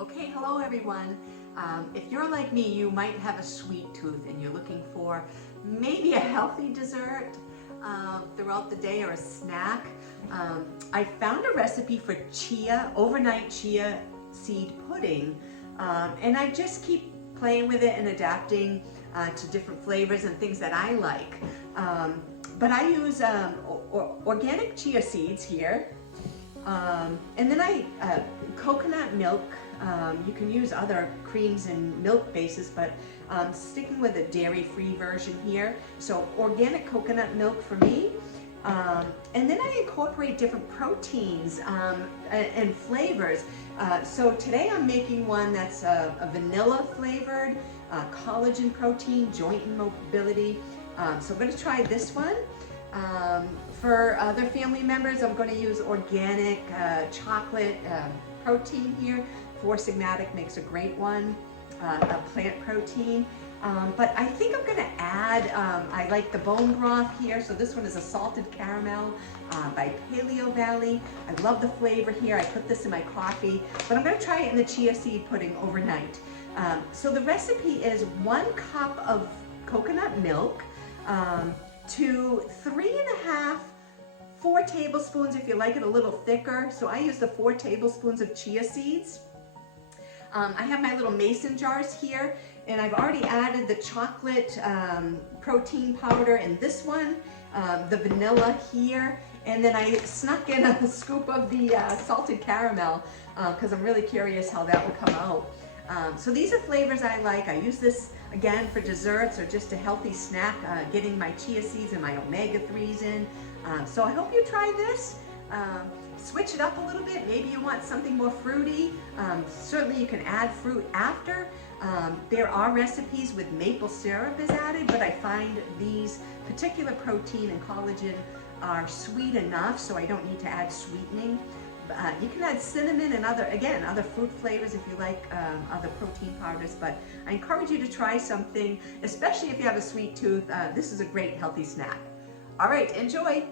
Okay, hello everyone. If you're like me, you might have a sweet tooth and you're looking for maybe a healthy dessert throughout the day or a snack. I found a recipe for overnight chia seed pudding, and I just keep playing with it and adapting to different flavors and things that I like. But I use organic chia seeds here. And then coconut milk. You can use other creams and milk bases, but sticking with a dairy-free version here. So organic coconut milk for me. And then I incorporate different proteins and flavors. So today I'm making one that's a vanilla flavored, collagen protein, joint and mobility. So I'm going to try this one. For other family members, I'm going to use organic chocolate protein here. Four-sigmatic makes a great one, a plant protein. But I think I'm going to add, I like the bone broth here, so this one is a salted caramel by Paleo Valley. I love the flavor here. I put this in my coffee, but I'm going to try it in the chia seed pudding overnight. So the recipe is 1 cup of coconut milk, to 4 tablespoons if you like it a little thicker. So I use the 4 tablespoons of chia seeds. I have my little mason jars here, and I've already added the chocolate protein powder in this one, the vanilla here, and then I snuck in a scoop of the salted caramel because I'm really curious how that will come out. So these are flavors I like. I use this again for desserts or just a healthy snack, getting my chia seeds and my omega-3s in. So I hope you try this. Switch it up a little bit. Maybe you want something more fruity. Certainly you can add fruit after. There are recipes with maple syrup is added, but I find these particular protein and collagen are sweet enough, so I don't need to add sweetening. You can add cinnamon and other fruit flavors if you like other protein powders, but I encourage you to try something, especially if you have a sweet tooth. This is a great healthy snack. All right, enjoy.